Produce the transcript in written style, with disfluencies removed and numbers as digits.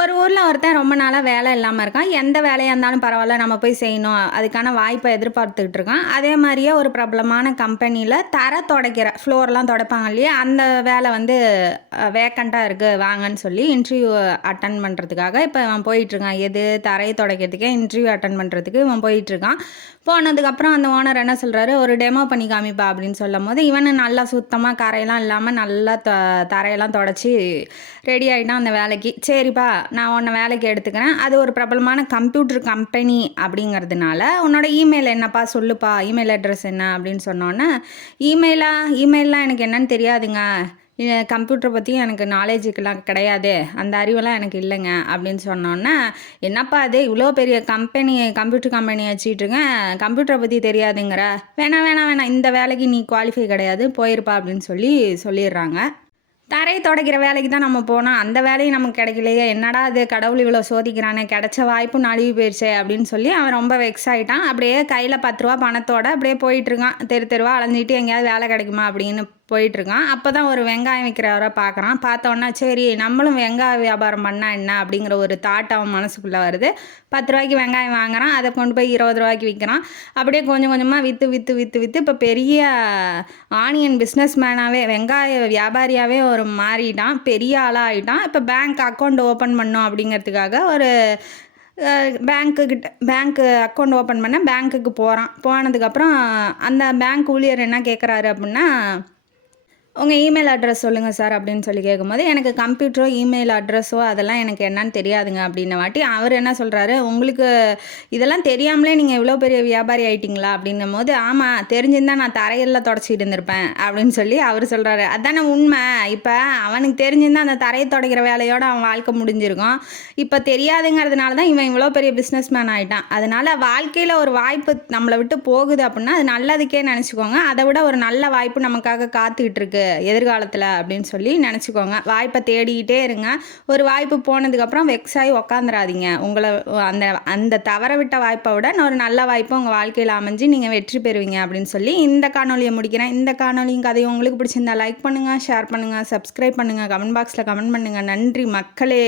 ஒரு ஊரில் ஒருத்தன் ரொம்ப நாளாக வேலை இல்லாமல் இருக்கான். எந்த வேலையாக இருந்தாலும் பரவாயில்ல, நம்ம போய் செய்யணும், அதுக்கான வாய்ப்பை எதிர்பார்த்துக்கிட்டு இருக்கான். அதே மாதிரியே ஒரு பிரபலமான கம்பெனியில் தரை துடைக்கிற ஃப்ளோர்லாம் துடைப்பாங்க இல்லையா, அந்த வேலை வந்து வேக்கண்ட்டாக இருக்குது, வாங்கன்னு சொல்லி இன்டர்வியூ அட்டன் பண்ணுறதுக்காக இப்போ இவன் போயிட்டுருக்கான். எது தரையை துடைக்கிறதுக்கே இன்டர்வியூ அட்டன் பண்ணுறதுக்கு இவன் போயிட்டுருக்கான். போனதுக்கப்புறம் அந்த ஓனர் என்ன சொல்கிறாரு, ஒரு டெமோ பண்ணி காமிப்பா அப்படின்னு சொல்லும் போது இவனு நல்லா சுத்தமாக கரையெல்லாம் இல்லாமல் நல்லா தரையெல்லாம் தொடச்சி ரெடி ஆகிட்டான் அந்த வேலைக்கு. சரிப்பா, நான் உன்னை வேலைக்கு எடுத்துக்கிறேன், அது ஒரு பிரபலமான கம்ப்யூட்டர் கம்பெனி அப்படிங்கிறதுனால உன்னோட இமெயில் என்னப்பா சொல்லுப்பா, இமெயில் அட்ரஸ் என்ன அப்படின்னு சொன்னோன்னே, இமெயிலாம் எனக்கு என்னன்னு தெரியாதுங்க, கம்ப்யூட்டரை பற்றி எனக்கு நாலேஜுக்கெல்லாம் கிடையாது, அந்த அறிவெல்லாம் எனக்கு இல்லைங்க அப்படின்னு சொன்னோன்னே, என்னப்பா அது இவ்வளோ பெரிய கம்ப்யூட்டர் கம்பெனி வச்சுக்கிட்டுருக்கேன், கம்ப்யூட்டரை பற்றி தெரியாதுங்கிற, வேணாம் இந்த வேலைக்கு நீ குவாலிஃபை கிடையாது, போயிருப்பா அப்படின்னு சொல்லிடுறாங்க. தரை துடைக்கிற வேலைக்கு தான் நம்ம போனோம், அந்த வேலையும் நமக்கு கிடைக்கலையே, என்னடா அது கடவுள் இவ்வளோ சோதிக்கிறானே, கிடைச்ச வாய்ப்பு நழுவி போயிடுச்சே அப்படின்னு சொல்லி அவன் ரொம்ப வெக்ஸ் ஆகிட்டான். அப்படியே கையில் 10 ரூபா பணத்தோடு அப்படியே போயிட்டுருக்கான். தெருவா அலைஞ்சிட்டு எங்கேயாவது வேலை கிடைக்குமா அப்படின்னு போயிட்டுருக்கான். அப்போ தான் ஒரு வெங்காயம் விற்கிறவரை பார்க்குறான். பார்த்தோன்னா சரி நம்மளும் வெங்காய வியாபாரம் பண்ணால் என்ன அப்படிங்கிற ஒரு தாட் அவன் மனசுக்குள்ளே வருது. 10 ரூபாய்க்கு வெங்காயம் வாங்குறான், அதை கொண்டு போய் 20 ரூபாய்க்கு விற்கிறான். அப்படியே கொஞ்சம் கொஞ்சமாக விற்று இப்போ பெரிய ஆனியன் பிஸ்னஸ் மேனாகவே, வெங்காய வியாபாரியாகவே ஒரு மாறிட்டான், பெரிய ஆளாக ஆகிட்டான். இப்போ பேங்க் அக்கௌண்ட் ஓப்பன் பண்ணோம் அப்படிங்கிறதுக்காக ஒரு பேங்க்கு அக்கௌண்ட் ஓப்பன் பண்ண பேங்க்குக்கு போனதுக்கப்புறம் அந்த பேங்க் ஊழியர் என்ன கேட்குறாரு அப்படின்னா, உங்கள் இமெயில் அட்ரஸ் சொல்லுங்கள் சார் அப்படின்னு சொல்லி கேட்கும்போது, எனக்கு கம்ப்யூட்டரோ இமெயில் அட்ரஸோ அதெல்லாம் எனக்கு என்னன்னு தெரியாதுங்க அப்படின்ன வாட்டி அவர் என்ன சொல்கிறாரு, உங்களுக்கு இதெல்லாம் தெரியாமலே நீங்கள் இவ்வளோ பெரிய வியாபாரி ஆகிட்டிங்களா அப்படின்னும் போது, ஆமாம் தெரிஞ்சிருந்தால் நான் தரையெல்லாம் தொடச்சிட்டு இருந்திருப்பேன் அப்படின்னு சொல்லி அவர் சொல்கிறாரு. அதானே உண்மை, இப்போ அவனுக்கு தெரிஞ்சிருந்தால் அந்த தரையை துடைக்கிற வேலையோடு அவன் வாழ்க்கை முடிஞ்சிருக்கும். இப்போ தெரியாதுங்கிறதுனால தான் இவன் இவ்வளோ பெரிய பிஸ்னஸ் மேன் ஆகிட்டான். அதனால் வாழ்க்கையில் ஒரு வாய்ப்பு நம்மளை விட்டு போகுது அப்படின்னா அது நல்லதுக்கே நினச்சிக்கோங்க, அதை விட ஒரு நல்ல வாய்ப்பு நமக்காக காத்துக்கிட்டு இருக்கு எதிர்காலத்தில் அப்படின்னு சொல்லி நினச்சிக்கோங்க. வாய்ப்பை தேடிக்கிட்டே இருங்க. ஒரு வாய்ப்பு போனதுக்கப்புறம் வெக்ஸ் ஆகி உக்காந்துடாதீங்க. உங்களை அந்த தவற விட்ட வாய்ப்பை விட ஒரு நல்ல வாய்ப்பு உங்கள் வாழ்க்கையில் அமைஞ்சு நீங்கள் வெற்றி பெறுவீங்க அப்படின்னு சொல்லி இந்த காணொலியை முடிக்கிறேன். இந்த காணொலியும் கதையும் உங்களுக்கு பிடிச்சிருந்தா லைக் பண்ணுங்கள், ஷேர் பண்ணுங்கள், சப்ஸ்கிரைப் பண்ணுங்கள், கமெண்ட் பாக்ஸில் கமெண்ட் பண்ணுங்கள். நன்றி மக்களே.